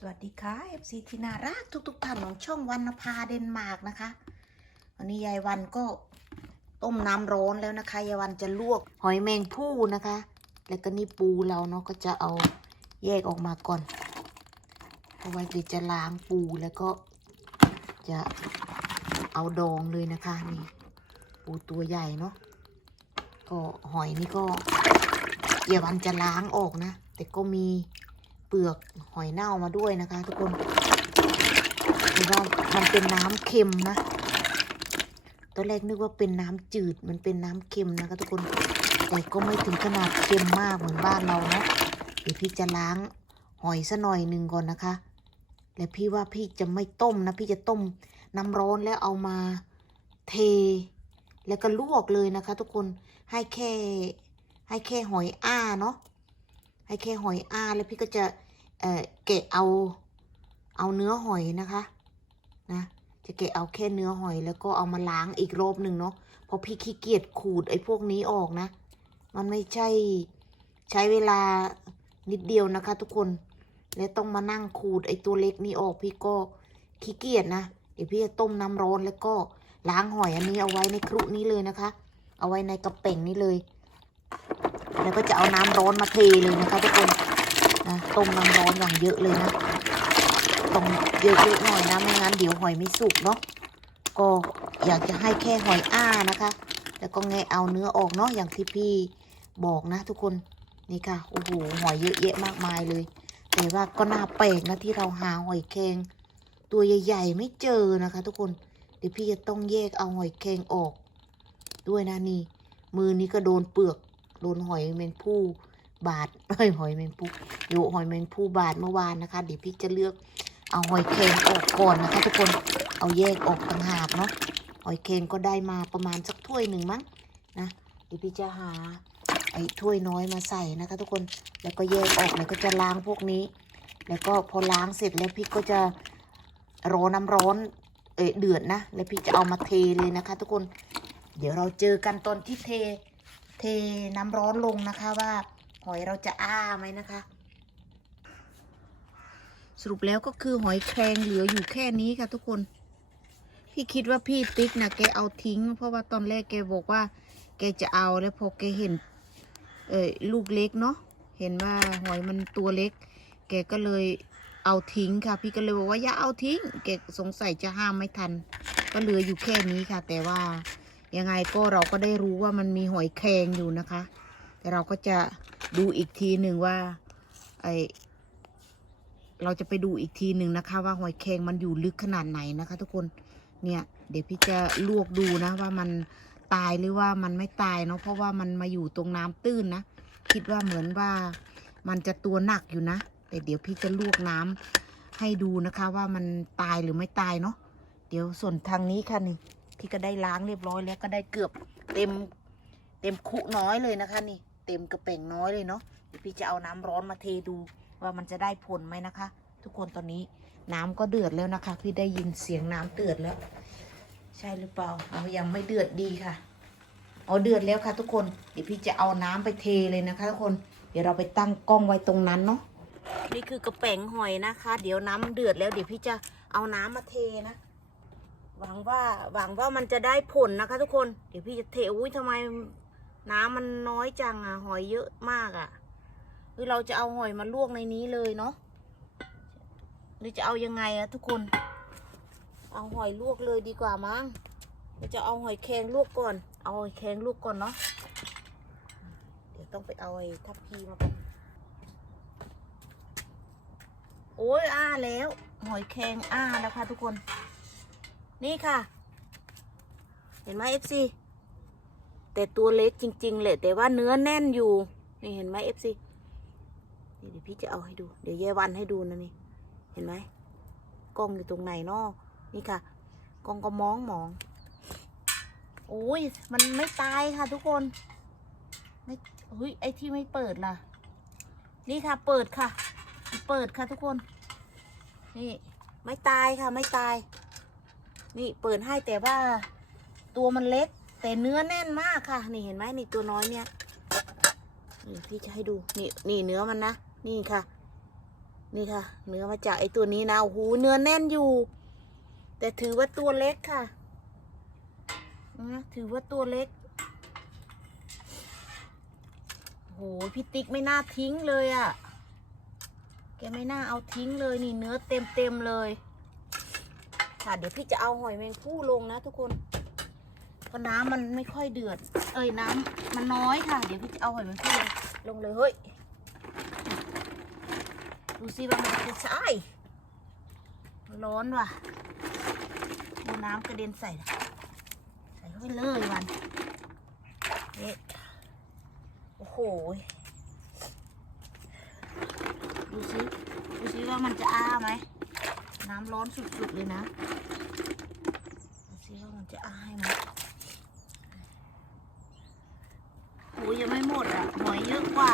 สวัสดีค่ะ FC ที่น่ารักทุกๆท่านของช่องวันนภาเดนมาร์กนะคะ วันนี้ยายวันก็ต้มน้ำร้อนแล้วนะคะยายวันจะลวกหอยแมงผู้นะคะ แล้วก็นี่ปูเราเนาะก็จะเอาแยกออกมาก่อนเพราะว่าเดี๋ยวจะล้างปูแล้วก็จะเอาดองเลยนะคะนี่ปูตัวใหญ่เนาะก็หอยนี่ก็ยายวันจะล้างออกนะ แต่ก็มี เปลือกหอยเน่ามาด้วยนะคะ ทุกคนหรือว่ามันเป็นน้ำเค็มนะ ตอนแรกนึกว่าเป็นน้ำจืด มันเป็นน้ำเค็มนะคะทุกคน แต่ก็ไม่ถึงขนาดเค็มมากเหมือนบ้านเราเนาะเดี๋ยวพี่จะล้างหอยซะหน่อยหนึ่งก่อนนะคะ แล้วพี่ว่าพี่จะไม่ต้มนะ พี่จะต้มน้ำร้อนแล้วเอามาเท แล้วก็ลวกเลยนะคะ ทุกคน ให้แค่ให้แค่หอยอ้าเนาะ ให้แค่หอยอ้าแล้วพี่ก็จะเอ่อเกะเอาเอาเนื้อหอยนะคะนะจะเกะเอาแค่เนื้อหอยแล้วก็เอามาล้างอีกรอบหนึ่งเนาะเพราะพี่ขี้เกียจขูดไอ้พวกนี้ออกนะ มันไม่ใช่ใช้เวลานิดเดียวนะคะ ทุกคน แล้วต้องมานั่งขูดไอ้ตัวเล็กนี้ออกพี่ก็ขี้เกียจนะเดี๋ยวพี่จะต้มน้ำร้อนแล้วก็ล้างหอยอันนี้เอาไว้ในครุนี้เลยนะคะ เอาไว้ในกระเป่งนี้เลย แล้วก็จะเอาน้ำร้อนมาเทเลยนะคะทุกคนนะต้มน้ำร้อนอย่างเยอะเลยนะต้องเยอะๆหน่อยนะไม่งั้นเดี๋ยวหอยไม่สุกเนาะก็อยากจะให้แค่หอยอ้านะคะ แล้วก็แงเอาเนื้อออกเนาะอย่างที่พี่บอกนะ ทุกคนนี่ค่ะโอ้โหหอยเยอะแยะมากมายเลย แต่ว่าก็น่าแปลกนะที่เราหาหอยแครงตัวใหญ่ๆไม่เจอนะคะ ทุกคนเดี๋ยวพี่จะต้องแยกเอาหอยแครงออก ด้วยนะนี่มือนี้ก็โดนเปลือก โดนหอยแมงผู้บาดเอ้ยหอยแมงผู้โยหอยแมงผู้บาดเมื่อวานนะคะ เดี๋ยวพี่จะเลือกเอาหอยแครงออกก่อนนะคะ ทุกคนเอาแยกออกต่างหากเนาะหอยแครงก็ได้มาประมาณสักถ้วยหนึ่งมั้งนะเดี๋ยวพี่จะหาไอ้ถ้วยน้อยมาใส่นะคะ ทุกคนแล้วก็แยกออกแล้วก็จะล้างพวกนี้ แล้วก็พอล้างเสร็จแล้วพี่ก็จะรอน้ำร้อนเออเดือดนะ แล้วพี่จะเอามาเทเลยนะคะ ทุกคน เดี๋ยวเราเจอกันตอนที่เท เทน้ำร้อนลงนะคะว่าหอยเราจะอ้าไหมนะคะ สรุปแล้วก็คือหอยแครงเหลืออยู่แค่นี้ค่ะทุกคน พี่คิดว่าพี่ติ๊กนะแกเอาทิ้ง เพราะว่าตอนแรกแกบอกว่า แกจะเอาแล้วพอแกเห็น เอ่ยลูกเล็กเนาะเห็นว่าหอยมันตัวเล็ก แกก็เลยเอาทิ้งค่ะ พี่ก็เลยบอกว่าอย่าเอาทิ้งแกสงสัยจะห้ามไม่ทัน ก็เหลืออยู่แค่นี้ค่ะ แต่ว่า ยังไงก็เราก็ได้รู้ว่ามันมีหอยแครงอยู่นะคะ แต่เราก็จะดูอีกทีหนึ่งว่าไอเราจะไปดูอีกทีหนึ่งนะคะ ว่าหอยแครงมันอยู่ลึกขนาดไหนนะคะ ทุกคนเนี่ยเดี๋ยวพี่จะลวกดูนะว่ามันตายหรือว่ามันไม่ตายเนาะเพราะว่ามันมาอยู่ตรงน้ำตื้นนะคิดว่าเหมือนว่ามันจะตัวหนักอยู่นะ แต่เดี๋ยวพี่จะลวกน้ำให้ดูนะคะ ว่ามันตายหรือไม่ตายเนาะเดี๋ยวส่วนทางนี้ค่ะนี่ พี่ก็ได้ล้างเรียบร้อยแล้วก็ได้เกือบเต็มเต็มคุน้อยเลยนะคะ นี่ เต็มกระเป่งน้อยเลยเนาะเดี๋ยวพี่จะเอาน้ำร้อนมาเทดูว่ามันจะได้ผลไหมนะคะ ทุกคนตอนนี้น้ำก็เดือดแล้วนะคะ พี่ได้ยินเสียงน้ำเดือดแล้ว ใช่หรือเปล่าเอายังไม่เดือดดีค่ะเอาเดือดแล้วค่ะ ทุกคนเดี๋ยวพี่จะเอาน้ำไปเทเลยนะคะ ทุกคนเดี๋ยวเราไปตั้งกล้องไว้ตรงนั้นเนาะนี่คือกระเป๋งหอยนะคะ เดี๋ยวน้ำเดือดแล้วเดี๋ยวพี่จะเอาน้ำมาเทนะ หวังว่าหวังว่ามันจะได้ผลนะคะ ทุกคนเดี๋ยวพี่จะเทอุ้ยทำไมน้ำมันน้อยจังอะหอยเยอะมากอะคือเราจะเอาหอยมาลวกในนี้เลยเนาะหรือจะเอายังไงอะทุกคน เอาหอยลวกเลยดีกว่ามั้งเราจะเอาหอยแครงลวกก่อน เอาหอยแครงลวกก่อนเนาะเดี๋ยวต้องไปเอาไอ้ทับพีมาก่อนโอ้ยอ้าแล้ว หอยแครงอ้าแล้วค่ะทุกคน นี่ค่ะ เห็นไหมเอฟซีแต่ตัวเล็กจริง ๆ เลยแต่ว่าเนื้อแน่นอยู่ นี่เห็นไหมเอฟซีเดี๋ยวพี่จะเอาให้ดู เดี๋ยวแย่วันให้ดูนะนี่ เห็นไหมกล้องอยู่ตรงไหนนอนี่ค่ะกล้องก็มองมองโอ้ย มันไม่ตายค่ะทุกคน ไม่เฮ้ย ไอที่ไม่เปิดล่ะ นี่ค่ะ เปิดค่ะ เปิดค่ะทุกคน นี่ ไม่ตายค่ะ ไม่ตาย นี่เปิดให้แต่ว่าตัวมันเล็ก แต่เนื้อแน่นมากค่ะ นี่เห็นไหมนี่ตัวน้อยเนี่ยนี่พี่จะให้ดูนี่นี่เนื้อมันนะนี่ค่ะ นี่ค่ะ เนื้อมาจากไอตัวนี้นะโอ้โหเนื้อแน่นอยู่ แต่ถือว่าตัวเล็กค่ะนะถือว่าตัวเล็กโหพี่ติ๊กไม่น่าทิ้งเลยอะ่ะ แกไม่น่าเอาทิ้งเลยนี่เนื้อเต็มเต็มเลย ค่ะ เดี๋ยวพี่จะเอาหอยแมงผู้ลงนะทุกคนเพราะน้ำมันไม่ค่อยเดือด เอ้ยน้ำมันน้อยค่ะ เดี๋ยวพี่จะเอาหอยแมงผู้ลงลงเลยเฮ้ยดูสิว่ามันจะใช่ร้อนว่ะดูน้ำกระเด็นใส่ ใส่เข้าไปเลยวันเอ๊ะโอ้โหดูสิดูสิว่ามันจะอ้าไหม น้ำร้อนสุดๆเลยนะ ว่ามันจะอ้าให้ไหมโอ้ยยังไม่หมดอะหอยเยอะกว่า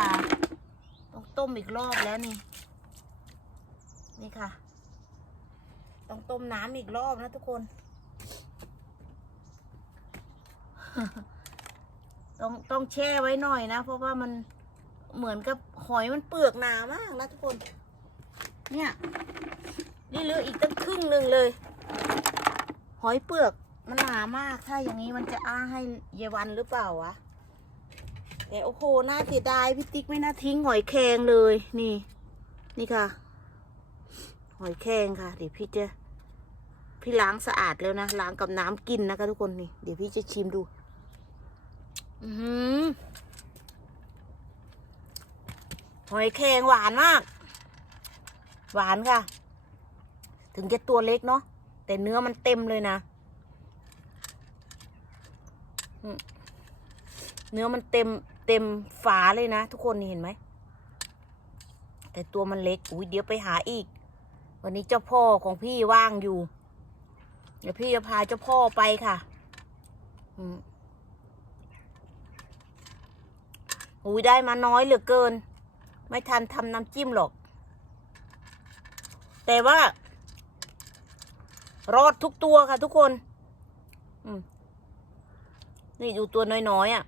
ต้องต้มอีกรอบแล้วนี่ นี่ค่ะ ต้องต้มน้ำอีกรอบนะทุกคน ต้องต้องแช่ไว้หน่อยนะ เพราะว่ามันเหมือนกับหอยมันเปลือกหนามากนะทุกคน เนี่ย นี่เหลืออีกตั้งครึ่งหนึ่งเลย หอยเปลือก มันหนามาก ถ้าอย่างนี้มันจะอ้าให้เยาวันหรือเปล่าวะ แต่โอ้โห น่าเสียดายพี่ติ๊กไม่น่าทิ้งหอยแครงเลย นี่ นี่ค่ะ หอยแครงค่ะ เดี๋ยวพี่จะพี่ล้างสะอาดแล้วนะ ล้างกับน้ำกินนะคะทุกคนนี่ เดี๋ยวพี่จะชิมดู อือหอยแครงหวานมาก หวานค่ะ ถึงจะตัวเล็กเนาะ แต่เนื้อมันเต็มเลยนะ เนื้อมันเต็มเต็มฝาเลยนะ ทุกคนนี่เห็นไหม แต่ตัวมันเล็ก อุ้ยเดี๋ยวไปหาอีก วันนี้เจ้าพ่อของพี่ว่างอยู่ เดี๋ยวพี่จะพาเจ้าพ่อไปค่ะ อืมอุ้ยได้มาน้อยเหลือเกิน ไม่ทันทำน้ำจิ้มหรอก แต่ว่า รอดทุกตัวค่ะทุกคน อืม นี่ดูตัวน้อยๆอะ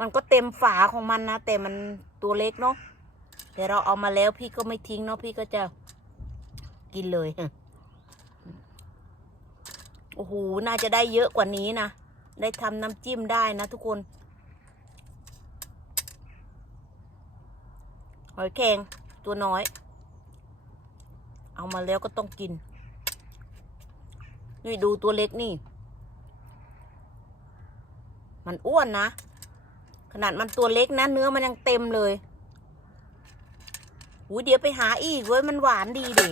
มันก็เต็มฝาของมันนะ แต่มันตัวเล็กเนาะแต่เราเอามาแล้วพี่ก็ไม่ทิ้งเนาะพี่ก็จะกินเลย โอ้โห น่าจะได้เยอะกว่านี้นะ ได้ทำน้ำจิ้มได้นะทุกคน หอยแครงตัวน้อย เอามาแล้วก็ต้องกิน นี่ดูตัวเล็กนี่ มันอ้วนนะ ขนาดมันตัวเล็กนะ เนื้อมันยังเต็มเลยหูเดี๋ยวไปหาอีกเว้ยมันหวานดีดิ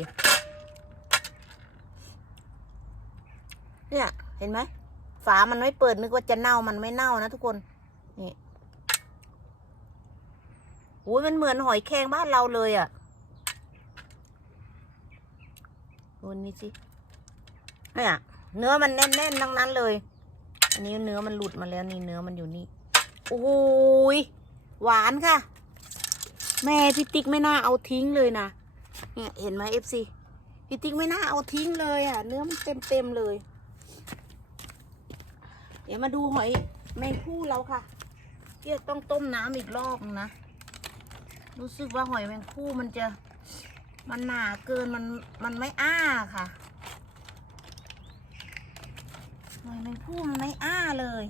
เนี่ยเห็นไหมฝามันไม่เปิดนึกว่าจะเน่ามันไม่เน่านะทุกคนนี่หูยมันเหมือนหอยแครงบ้านเราเลยอะ่ะดูนี่สิเนี่ยเนื้อมันแน่นๆทั้งนั้นเลย อันนี้เนื้อมันหลุดมาแล้วนี่เนื้อมันอยู่นี่ โอ้ยหวานค่ะ แม่พี่ติ๊กไม่น่าเอาทิ้งเลยนะ เนี่ยเห็นไหมเอฟซีพี่ติ๊กไม่น่าเอาทิ้งเลยอะ เนื้อมันเต็มเต็มเลย เดี๋ยวมาดูหอยแมงผู้เราค่ะที่จะต้องต้มน้ำอีกรอบนะ รู้สึกว่าหอยแมงผู้มันจะ มันหนาเกินมันมันไม่อ้าค่ะ หอยแมงผู้มันไม่อ้าเลย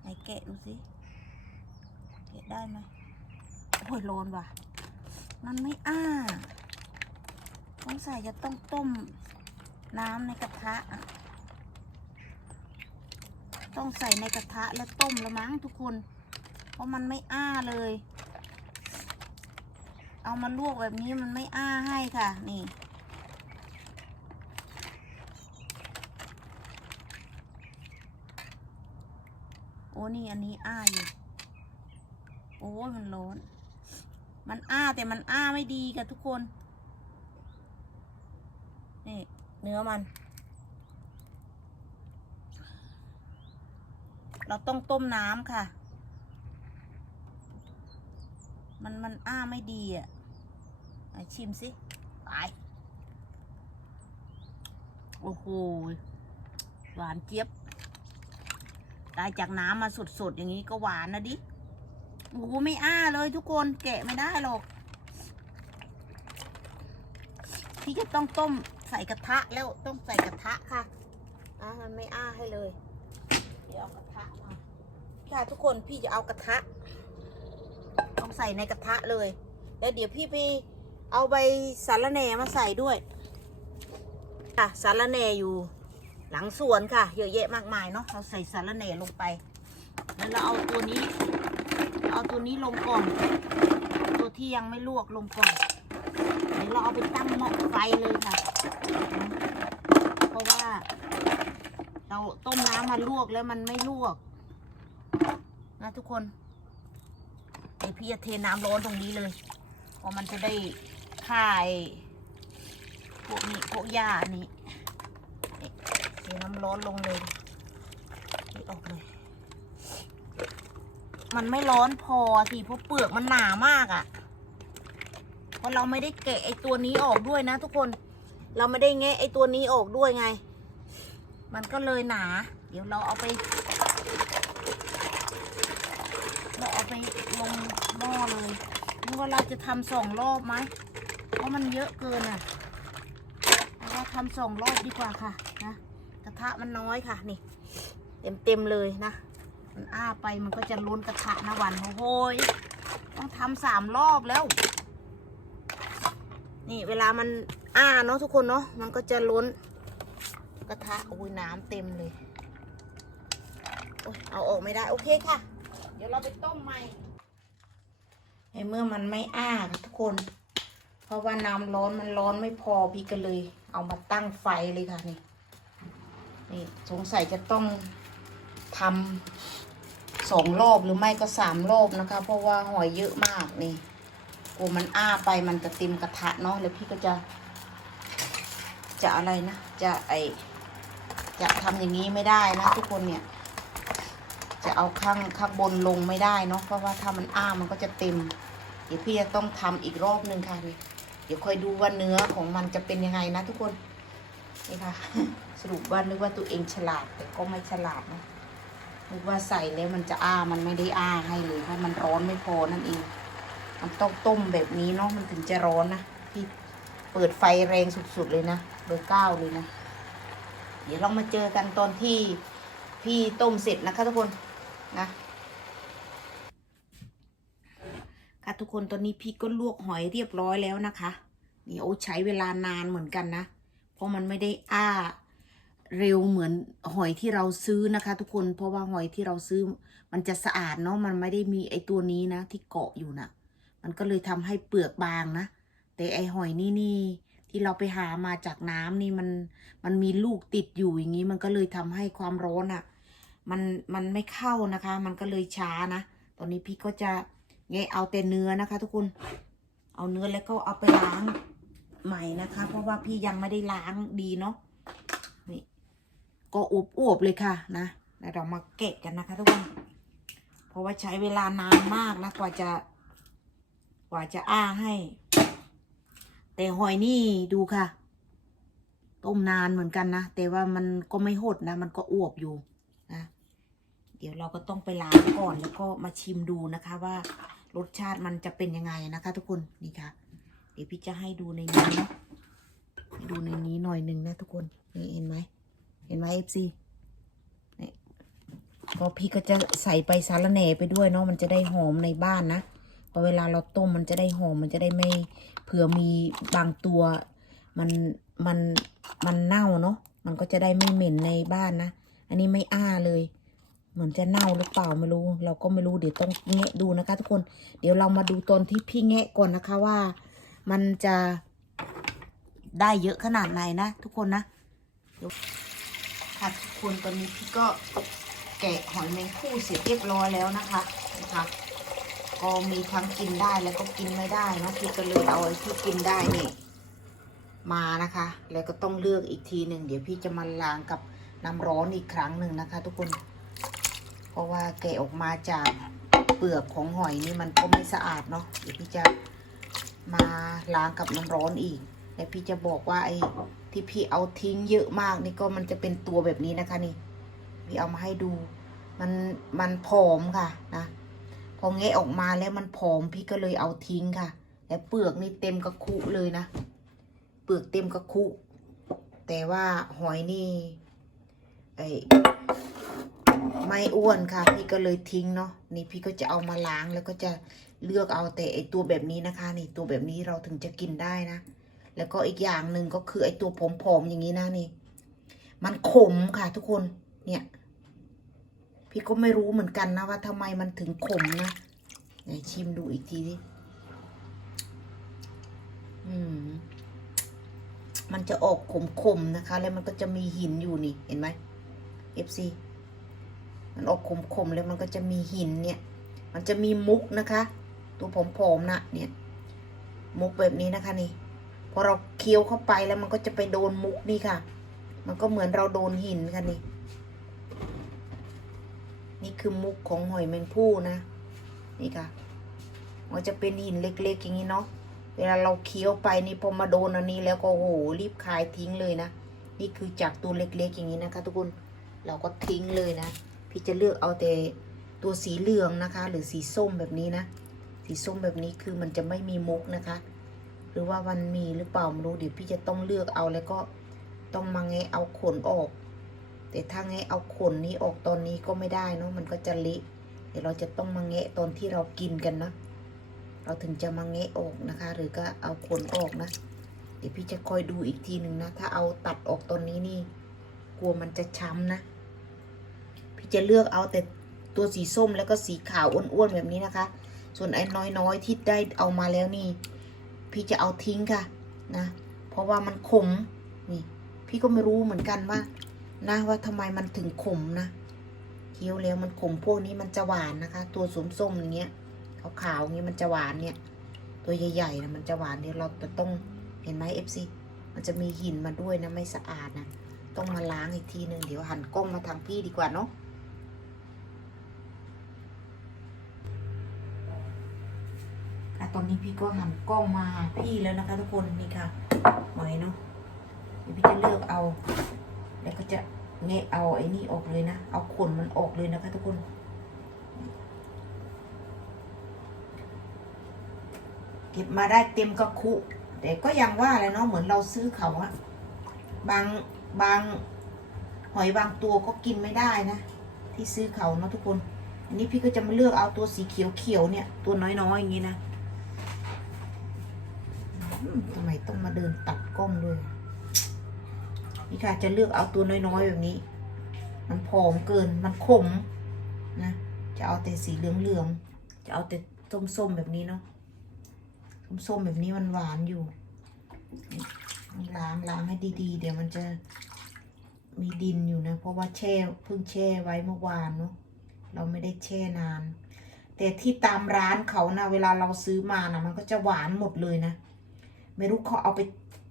ไหนแกะดูสิแกะได้ไหมโอ้ยร้อนว่ะ มันไม่อ้าสงใสัยจะต้องต้มน้ำในกระทะอะต้องใส่ในกระทะแล้วต้มแล้วมั้งทุกคน เพราะมันไม่อ้าเลย เอามาลวกแบบนี้มันไม่อ้าให้ค่ะ นี่ อ้นี่อันนี้อ้าอยู่ โอ้มันร้อน มันอ้าแต่มันอ้าไม่ดีกับทุกคน นี่เนื้อมัน เราต้องต้มน้ำค่ะ มันมันอ้าไม่ดีอะไหนชิมสิไปโอ้โห หวานเจี๊ยบ ได้จากน้ำมาสดๆอย่างนี้ก็หวานนะดิโอ้โหไม่อ้าเลยทุกคนแกะไม่ได้หรอกพี่จะต้องต้มใส่กระทะแล้วต้องใส่กระทะค่ะอะมันไม่อ้าให้เลย เดี๋ยวเอากระทะมาค่ะทุกคนพี่จะเอากระทะ ต้องใส่ในกระทะเลย แล้วเดี๋ยวพี่ไปเอาใบสารแหน่มาใส่ด้วยค่ะสารแหน่อยู่ หลังสวนค่ะ เยอะแยะมากมายเนาะเราใส่สาระแหน่ลงไป แล้วเราเอาตัวนี้ เอาตัวนี้ลงก่อน ตัวที่ยังไม่ลวกลงก่อน เดี๋ยวเราเอาไปตั้งหม้อไฟเลยค่ะ เพราะว่า เราต้มน้ำมาลวกแล้วมันไม่ลวก นะทุกคนเดี๋ยวพี่จะเทน้ำร้อนตรงนี้เลยเพราะมันจะได้ค่ายพวกนี้พวกหญ้านี้นี่ เทน้ำร้อนลงเลยนี่ออกเลย มันไม่ร้อนพอสิเพราะเปลือกมันหนามากอะ่ะเพราะเราไม่ได้แกะไอตัวนี้ออกด้วยนะ ทุกคน เราไม่ได้แงะไอตัวนี้ออกด้วยไง มันก็เลยหนา เดี๋ยวเราเอาไป เราเอาไปลงหม้อเลยนึกว่าเราจะทำสองรอบไหม เพราะมันเยอะเกินอะเราทำสองรอบดีกว่าค่ะนะ ระทะมันน้อยค่ะ นี่ เต็มเต็มๆเลยนะ มันอ้าไปมันก็จะล้นกระทะนะวันโอ้โหยต้องทำสามรอบแล้ว นี่เวลามันอ้าเนาะทุกคนเนาะมันก็จะล้นกระทะโอ้ยน้ำเต็มเลยโอ้ยเอาออกไม่ได้โอเคค่ะ เดี๋ยวเราไปต้มใหม่ในเมื่อมันไม่อ้าค่ะทุกคน เพราะว่าน้ำร้อนมันร้อนไม่พอพี่ก็เลย เอามาตั้งไฟเลยค่ะนี่ นี่สงสัยจะต้องทำสองรอบหรือไม่ก็สามรอบนะคะ เพราะว่าหอยเยอะมากนี่กลัวมันอ้าไปมันจะเต็มกระทะเนาะแล้วพี่ก็จะ จะอะไรนะ จะไอจะทำอย่างนี้ไม่ได้นะทุกคนเนี่ย จะเอาข้างข้างบนลงไม่ได้เนาะเพราะว่าถ้ามันอ้ามันก็จะเต็ม เดี๋ยวพี่จะต้องทำอีกรอบนึงค่ะนี่เดี๋ยวคอยดูว่าเนื้อของมันจะเป็นยังไงนะทุกคน นี่ค่ะ สรุปว่านึกว่าตัวเองฉลาดแต่ก็ไม่ฉลาดนะนึกว่าใส่แล้วมันจะอ้ามันไม่ได้อ้าให้เลยเพราะมันร้อนไม่พอนั่นเอง มันต้องต้มแบบนี้เนาะมันถึงจะร้อนนะพี่เปิดไฟแรงสุดๆเลยนะเบอร์เก้าเลยนะ เดี๋ยวเรามาเจอกันตอนที่พี่ต้มเสร็จนะคะทุกคนนะค่ะทุกคนตอนนี้พี่ก็ลวกหอยเรียบร้อยแล้วนะคะนี่โอ้ใช้เวลานานเหมือนกันนะ เพราะมันไม่ได้อ้าเร็วเหมือนหอยที่เราซื้อนะคะ ทุกคนเพราะว่าหอยที่เราซื้อ มันจะสะอาดเนาะมันไม่ได้มีไอตัวนี้นะ ที่เกาะอยู่นะมันก็เลยทำให้เปลือกบางนะ แต่ไอหอยนี่นี่ที่เราไปหามาจากน้ำนี่มันมันมีลูกติดอยู่อย่างนี้ มันก็เลยทำให้ความร้อนอะ่ะมันมันไม่เข้านะคะ มันก็เลยช้านะตอนนี้พี่ก็จะแงะเอาแต่เนื้อนะคะ ทุกคน เอาเนื้อแล้วก็เอาไปล้าง ใหม่นะคะ เพราะว่าพี่ยังไม่ได้ล้างดีเนาะนี่ก็อวบอวบๆเลยค่ะนะเรามาแกะกันนะคะทุกคนเพราะว่าใช้เวลานานมากนะกว่าจะ กว่าจะอ้าให้ แต่หอยนี่ดูค่ะ ต้มนานเหมือนกันนะแต่ว่ามันก็ไม่หดนะ มันก็อวบอยู่นะเดี๋ยวเราก็ต้องไปล้างก่อนแล้วก็มาชิมดูนะคะว่ารสชาติมันจะเป็นยังไงนะคะ ทุกคนนี่ค่ะ ดี๋ยวพี่จะให้ดูในนี้นะดูในนี้หน่อยหนึ่งนะทุกคนนี่เห็นไหมเห็นไหมเอฟซีนี่ก็พี่ก็จะใส่ไปสารแหน่ไปด้วยเนาะมันจะได้หอมในบ้านนะพอเวลาเราต้มมันจะได้หอมมันจะได้ไม่เผื่อมีบางตัว มันมันมันเน่าเนาะมันก็จะได้ไม่เหม็นในบ้านนะอันนี้ไม่อ้าเลยเหมือนจะเน่าหรือเปล่าไม่รู้ เราก็ไม่รู้เดี๋ยวต้องแงะดูนะคะ ทุกคน เดี๋ยวเรามาดูตอนที่พี่แงะก่อนนะคะว่า มันจะได้เยอะขนาดไหนนะ ทุกคนนะค่ะทุกคนตอนนี้พี่ก็แกะหอยแมงคู่เสร็จเรียบร้อยแล้วนะคะนะคะก็มีทั้งกินได้แล้วก็กินไม่ได้นะพี่ก็เลยเอาไอ้ที่กินได้นี่มานะคะ แล้วก็ต้องเลือกอีกทีหนึ่งเดี๋ยวพี่จะมาล้างกับน้ำร้อนอีกครั้งหนึ่งนะคะ ทุกคน เพราะว่าแกะออกมาจากเปลือกของหอยนี่มันก็ไม่สะอาดเนาะเดี๋ยวพี่จะ มาล้างกับน้ำร้อนอีกและพี่จะบอกว่าไอ้ที่พี่เอาทิ้งเยอะมากนี่ก็มันจะเป็นตัวแบบนี้นะคะนี่ พี่เอามาให้ดู มันมันผอมค่ะนะพอแงะออกมาแล้วมันผอมพี่ก็เลยเอาทิ้งค่ะและเปลือกนี่เต็มกระคุเลยนะ เปลือกเต็มกระคุ แต่ว่าหอยนี่ไอไม่อ้วนค่ะ พี่ก็เลยทิ้งเนาะนี่พี่ก็จะเอามาล้างแล้วก็จะ เลือกเอาแต่ไอตัวแบบนี้นะคะ นี่ตัวแบบนี้เราถึงจะกินได้นะ แล้วก็อีกอย่างหนึ่งก็คือไอตัวผอมๆอย่างนี้นะนี่ มันขมค่ะทุกคน เนี่ย พี่ก็ไม่รู้เหมือนกันนะว่าทำไมมันถึงขมนะไหนชิมดูอีกทีดิอืมมันจะออกขมๆนะคะ แล้วมันก็จะมีหินอยู่นี่ เห็นไหม FC มันออกขมๆแล้วมันก็จะมีหินเนี่ย มันจะมีมุกนะคะ ตัวผอมนะเนี่ยมุกแบบนี้นะคะนี่พอเราเคี้ยวเข้าไปแล้วมันก็จะไปโดนมุกนี่ค่ะ มันก็เหมือนเราโดนหินค่ะนี่นี่คือมุกของหอยแมงผู้นะ นี่ค่ะ มันจะเป็นหินเล็กๆอย่างนี้เนาะเวลาเราเคี้ยวไปนี่พอมาโดนอันนี้แล้วก็โอ้โหรีบคายทิ้งเลยนะ นี่คือจากตัวเล็กๆอย่างนี้นะคะ ทุกคนเราก็ทิ้งเลยนะ พี่จะเลือกเอาแต่ตัวสีเหลืองนะคะ หรือสีส้มแบบนี้นะ สีส้มแบบนี้คือมันจะไม่มีมุกนะคะ หรือว่ามันมีหรือเปล่าไม่รู้เดี๋ยวพี่จะต้องเลือกเอาแล้วก็ต้องมาแงะเอาขนออก แต่ถ้าแงะเอาขนนี้ออกตอนนี้ก็ไม่ได้เนาะมันก็จะเละเดี๋ยวเราจะต้องมาแงะตอนที่เรากินกันนะ เราถึงจะมาแงะออกนะคะ หรือก็เอาขนออกนะ เดี๋ยวพี่จะคอยดูอีกทีหนึ่งนะ ถ้าเอาตัดออกตอนนี้นี่กลัวมันจะช้ำนะ พี่จะเลือกเอาแต่ตัวสีส้มแล้วก็สีขาวอ้วนๆแบบนี้นะคะ ส่วนไอ้น้อยๆที่ได้เอามาแล้วนี่ พี่จะเอาทิ้งค่ะนะ เพราะว่ามันขมนี่ พี่ก็ไม่รู้เหมือนกันว่า นะว่าทำไมมันถึงขมนะเคี้ยวแล้วมันขมพวกนี้มันจะหวานนะคะ ตัวส้มๆอย่างเงี้ยขาวๆอย่างเงี้ยมันจะหวานเนี่ย ตัวใหญ่ๆนะมันจะหวานเดี๋ยเราจะต้องเห็นไหมเอฟซีมันจะมีหินมาด้วยนะไม่สะอาดนะต้องมาล้างอีกทีหนึ่งเดี๋ยวหันกล้องมาทางพี่ดีกว่าเนาะอะ ตอนนี้พี่ก็หันกล้องมาพี่แล้วนะคะ ทุกคนนี่ค่ะหอยเนาะเดี๋ยวพี่จะเลือกเอา แล้วก็จะแงะเอาไอ้นี่ออกเลยนะ เอาขนมันออกเลยนะคะทุกคนเก็บมาได้เต็มกระคุ แต่ก็ยังว่าแหละเนาะเหมือนเราซื้อเขาอะบางบางหอยบางตัวก็กินไม่ได้นะ ที่ซื้อเขาเนาะทุกคน อันนี้พี่ก็จะมาเลือกเอาตัวสีเขียวเขียวเนี่ย ตัวน้อยๆอย่างนี้นะ ทำไมต้องมาเดินตัดกล้องด้วย นี่ค่ะจะเลือกเอาตัวน้อยๆแบบนี้ มันผอมเกินมันขมนะ จะเอาแต่สีเหลืองๆ จะเอาแต่ส้มๆแบบนี้เนาะ ส้มๆแบบนี้มันหวานอยู่ ล้างล้างให้ดีๆ เดี๋ยวมันจะมีดินอยู่นะ เพราะว่าแช่เพิ่งแช่ไว้เมื่อวานเนาะ เราไม่ได้แช่นาน แต่ที่ตามร้านเขานะเวลาเราซื้อมานะมันก็จะหวานหมดเลยนะ ไม่รู้เขาเอาไป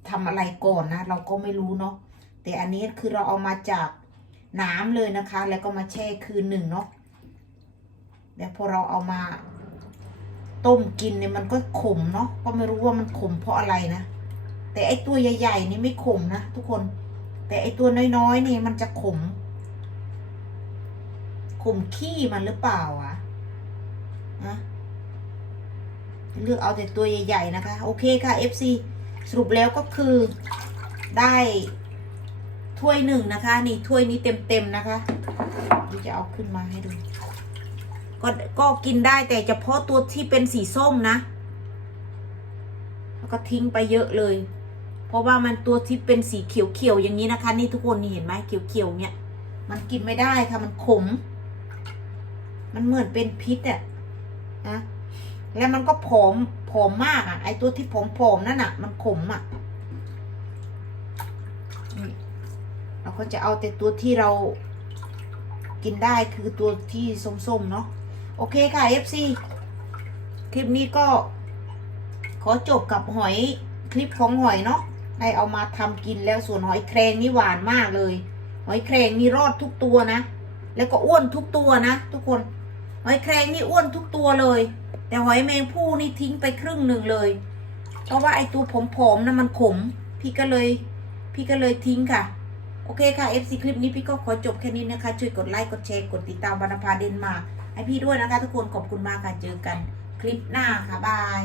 ทำอะไรก่อนนะ เราก็ไม่รู้เนาะแต่อันนี้คือเราเอามาจากน้ำเลยนะคะ แล้วก็มาแช่คืนหนึ่งเนาะแล้วพอเราเอามาต้มกินเนี่ยมันก็ขมเนาะก็ไม่รู้ว่ามันขมเพราะอะไรนะแต่ไอตัวใหญ่ๆนี่ไม่ขมนะทุกคน แต่ไอตัวน้อยๆนี่มันจะขมขมขี้มันหรือเปล่าอะนะ เลือกเอาแต่ตัวใหญ่ ๆ นะคะ โอเคค่ะ FC สรุปแล้วก็คือได้ถ้วยหนึ่งนะคะ นี่ถ้วยนี้เต็มๆนะคะดี๋ยวจะเอาขึ้นมาให้ดู ก็ก็กินได้แต่เฉพาะตัวที่เป็นสีส้มนะ แล้วก็ทิ้งไปเยอะเลย เพราะว่ามันตัวที่เป็นสีเขียวๆอย่างนี้นะคะ นี่ทุกคนนี่เห็นไหมเขียวๆเนี่ย มันกินไม่ได้ค่ะมันขม มันเหมือนเป็นพิษอะนะ แล้วมันก็ผอมผอมมากอะ ไอตัวที่ผอมๆนั่นอะ มันขมอะเราก็จะเอาแต่ตัวที่เรากินได้คือตัวที่ส้มๆเนาะโอเคค่ะ FC คลิปนี้ก็ ขอจบกับหอยคลิปของหอยเนาะได้เอามาทำกินแล้วส่วนหอยแครงนี่หวานมากเลย หอยแครงนี่รอดทุกตัวนะ แล้วก็อ้วนทุกตัวนะ ทุกคน หอยแครงนี่อ้วนทุกตัวเลย แต่หอยแมงผู้นี่ทิ้งไปครึ่งหนึ่งเลย เพราะว่าไอตัวผอมๆนะมันขม พี่ก็เลย พี่ก็เลยทิ้งค่ะ โอเคค่ะ FC คลิปนี้พี่ก็ขอจบแค่นี้นะคะ ช่วยกดไลค์ กดแชร์ กดติดตามบรรณภาเดนมาร์กให้พี่ด้วยนะคะ ทุกคนขอบคุณมากค่ะ เจอกัน คลิปหน้าค่ะ บาย